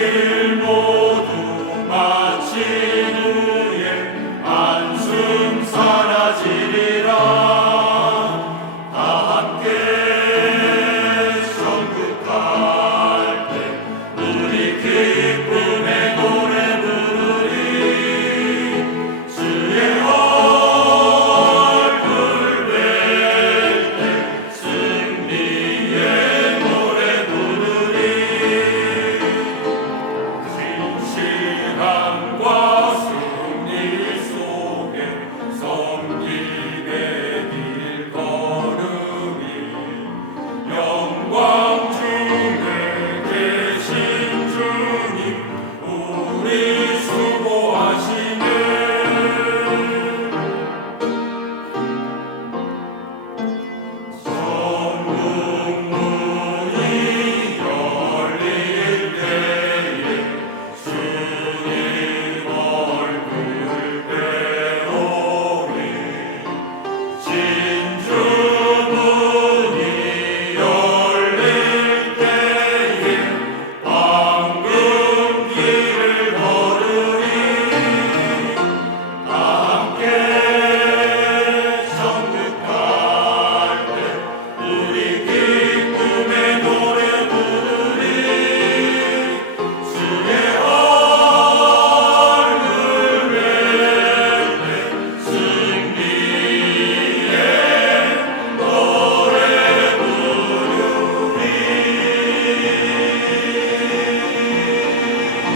in